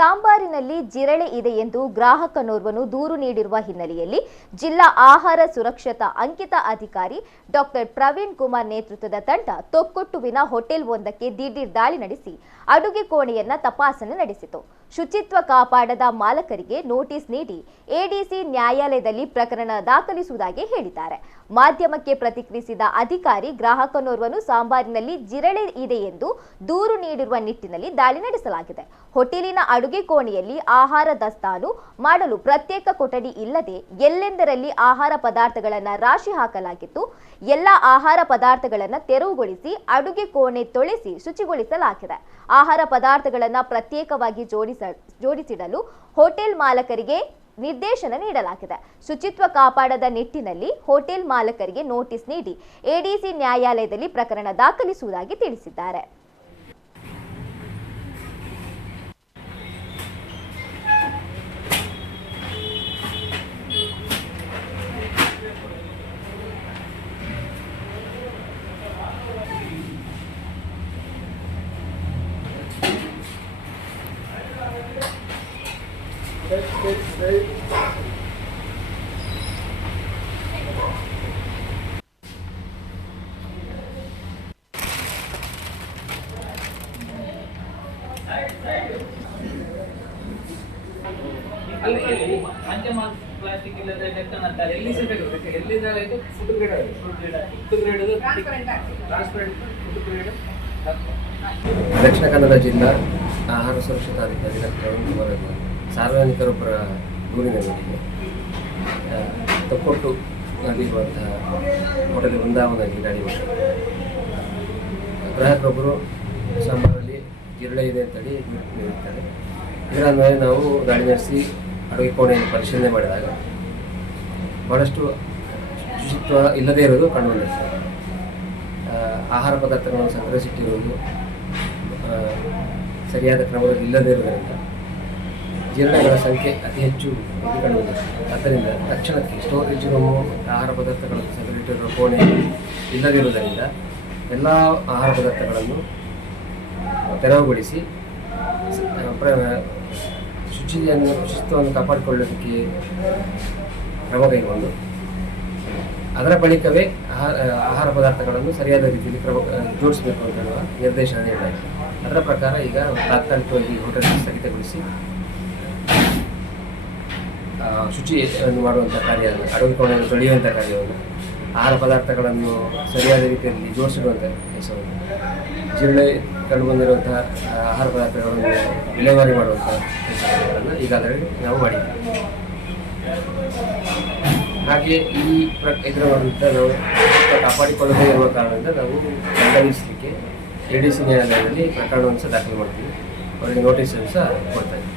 ಸಾಂಬಾರಿನಲ್ಲಿ ಜಿರಳೆ ಇದೆ ಎಂದು ಗ್ರಾಹಕನೋರ್ವನು ದೂರು ನೀಡಿರುವ ಹಿನ್ನೆಲೆಯಲ್ಲಿ ಜಿಲ್ಲಾ ಆಹಾರ ಸುರಕ್ಷತಾ ಅಂಕಿತ ಅಧಿಕಾರಿ ಡಾಕ್ಟರ್ ಪ್ರವೀಣ್ ಕುಮಾರ್ ನೇತೃತ್ವದ ತಂಡ ತೊಕ್ಕೊಟ್ಟುವಿನ ಹೋಟೆಲ್ ಒಂದಕ್ಕೆ ದಿಢೀರ್ ದಾಳಿ ನಡೆಸಿ ಅಡುಗೆ ಕೋಣೆಯನ್ನ ತಪಾಸಣೆ ನಡೆಸಿತು. ಶುಚಿತ್ವ ಕಾಪಾಡದ ಮಾಲಕರಿಗೆ ನೋಟಿಸ್ ನೀಡಿ ಎಡಿಸಿ ನ್ಯಾಯಾಲಯದಲ್ಲಿ ಪ್ರಕರಣ ದಾಖಲಿಸುವುದಾಗಿ ಹೇಳಿದ್ದಾರೆ. ಮಾಧ್ಯಮಕ್ಕೆ ಪ್ರತಿಕ್ರಿಯಿಸಿದ ಅಧಿಕಾರಿ, ಗ್ರಾಹಕನೋರ್ವನು ಸಾಂಬಾರಿನಲ್ಲಿ ಜಿರಳೆ ಇದೆ ಎಂದು ದೂರು ನೀಡಿರುವ ನಿಟ್ಟಿನಲ್ಲಿ ದಾಳಿ ನಡೆಸಲಾಗಿದೆ. ಹೋಟೆಲಿನ ಅಡುಗೆ ಕೋಣೆಯಲ್ಲಿ ಆಹಾರ ದಾಸ್ತಾನು ಮಾಡಲು ಪ್ರತ್ಯೇಕ ಕೊಠಡಿ ಇಲ್ಲದೆ ಎಲ್ಲೆಂದರಲ್ಲಿ ಆಹಾರ ಪದಾರ್ಥಗಳನ್ನು ರಾಶಿ ಹಾಕಲಾಗಿತ್ತು. ಎಲ್ಲ ಆಹಾರ ಪದಾರ್ಥಗಳನ್ನು ತೆರವುಗೊಳಿಸಿ ಅಡುಗೆ ಕೋಣೆ ತೊಳೆಸಿ ಶುಚಿಗೊಳಿಸಲಾಗಿದೆ. ಆಹಾರ ಪದಾರ್ಥಗಳನ್ನು ಪ್ರತ್ಯೇಕವಾಗಿ ಜೋಡಿಸಿಡಲು ಹೋಟೆಲ್ ಮಾಲಕರಿಗೆ ನಿರ್ದೇಶನ ನೀಡಲಾಗಿದೆ. ಶುಚಿತ್ವ ಕಾಪಾಡದ ನಿಟ್ಟಿನಲ್ಲಿ ಹೋಟೆಲ್ ಮಾಲಕರಿಗೆ ನೋಟಿಸ್ ನೀಡಿ ಎಡಿಸಿ ನ್ಯಾಯಾಲಯದಲ್ಲಿ ಪ್ರಕರಣ ದಾಖಲಿಸುವುದಾಗಿ ತಿಳಿಸಿದ್ದಾರೆ. ಅಲ್ಲಿ ಪಂಚಮಾಲ್ ಪ್ಲಾಸ್ಟಿಕ್ ಇಲ್ಲದೆ ಡೆಕ್ಕನ್ ಅಂತಾರೆ. ಎಲ್ಲಿ ಸಿಗಬೇಕು? ಎಲ್ಲಿಂದ ಇದು food grade transparent food grade. Dakshina Kannada ಜಿಲ್ಲಾ ಆಹಾರ ಸುರಕ್ಷತಾ ಅಧಿಕಾರಿ ಡಾಕ್ಟರ್ ಪ್ರವೀಣ್ ಕುಮಾರ್ ಅವರು ಸಾರ್ವಜನಿಕರೊಬ್ಬರ ದೂರಿನ ಮೇರೆಗೆ ತೊಕ್ಕೊಟ್ಟು ಅಲ್ಲಿರುವಂತಹ ಹೋಟೆಲ್ ವೃಂದಾವನದಲ್ಲಿ ದಾಳಿ ಮಾಡಿದ್ದಾರೆ. ಗ್ರಾಹಕರೊಬ್ಬರು ಸಾಂಬಾರಲ್ಲಿ ಜಿರಳೆ ಇದೆ ಅಂತೇಳಿ ನೀಡುತ್ತಾರೆ. ಇದರ ಮೇಲೆ ನಾವು ದಾಳಿ ನಡೆಸಿ ಅಡುಗೆ ಕೋಣೆಯನ್ನು ಪರಿಶೀಲನೆ ಮಾಡಿದಾಗ ಭಾಳಷ್ಟು ಶುಚಿತ್ವ ಇಲ್ಲದೇ ಇರೋದು ಕಂಡುಬಂದಿದೆ. ಆಹಾರ ಪದಾರ್ಥಗಳನ್ನು ಸಂಗ್ರಹಿಸಿಟ್ಟಿರುವುದು ಸರಿಯಾದ ಕ್ರಮದಲ್ಲಿ ಇಲ್ಲದೇ ಇರುವುದರಿಂದ ಜಿರಳೆಗಳ ಸಂಖ್ಯೆ ಅತಿ ಹೆಚ್ಚು ಕಂಡುಬಂದಿದೆ. ಆದ್ದರಿಂದ ತಕ್ಷಣಕ್ಕೆ ಸ್ಟೋರೇಜ್ ರೂಮು ಆಹಾರ ಪದಾರ್ಥಗಳನ್ನು ಸಂಗ್ರಹಿಸಿರುವ ಕೋಣೆ ಇಲ್ಲದಿರುವುದರಿಂದ ಎಲ್ಲ ಆಹಾರ ಪದಾರ್ಥಗಳನ್ನು ತೆರವುಗೊಳಿಸಿ ಶುಚಿತ್ವವನ್ನು ಕಾಪಾಡಿಕೊಳ್ಳೋದಕ್ಕೆ ಕ್ರಮ ಕೈಗೊಂಡು ಅದರ ಬಳಿಕವೇ ಆಹಾರ ಪದಾರ್ಥಗಳನ್ನು ಸರಿಯಾದ ರೀತಿಯಲ್ಲಿ ಜೋಡಿಸಬೇಕು ಅಂತ ಹೇಳುವ ನಿರ್ದೇಶನ ನೀಡಲಾಗಿದೆ. ಅದರ ಪ್ರಕಾರ ಈಗ ತಾತ್ಕಾಲಿಕವಾಗಿ ಹೋಟೆಲ್ ಸ್ಥಗಿತಗೊಳಿಸಿ ಶುಚಿಯನ್ನು ಮಾಡುವಂಥ ಕಾರ್ಯವನ್ನು, ಅಡುಗೆ ಕೋಣೆಯನ್ನು ತೊಳೆಯುವಂಥ ಕಾರ್ಯವನ್ನು, ಆಹಾರ ಪದಾರ್ಥಗಳನ್ನು ಸರಿಯಾದ ರೀತಿಯಲ್ಲಿ ಜೋಡಿಸಿಡುವಂಥ ಕೆಲಸವನ್ನು, ಜಿರಳೆ ಕಂಡುಬಂದಿರುವಂತಹ ಆಹಾರ ಪದಾರ್ಥಗಳನ್ನು ವಿಲೇವಾರಿ ಮಾಡುವಂಥ ಕೆಲಸಗಳನ್ನು ಈಗಾಗಲೇ ನಾವು ಮಾಡಿದ್ದೇವೆ. ಹಾಗೆ ಇದರ ವಿರುದ್ಧ ನಾವು ಕಾಪಾಡಿಕೊಳ್ಳದೇ ಇರುವ ಕಾರಣದಿಂದ ನಾವು ದಂಡ ವಿಧಿಸಲಿಕ್ಕೆ ಎಡಿಸಿ ನ್ಯಾಯಾಲಯದಲ್ಲಿ ಪ್ರಕರಣವನ್ನು ಸಹ ದಾಖಲು ಮಾಡ್ತೀವಿ. ಅವರಿಗೆ ನೋಟಿಸನ್ನು ಸಹ ಕೊಡ್ತಾ ಇದ್ದೀವಿ.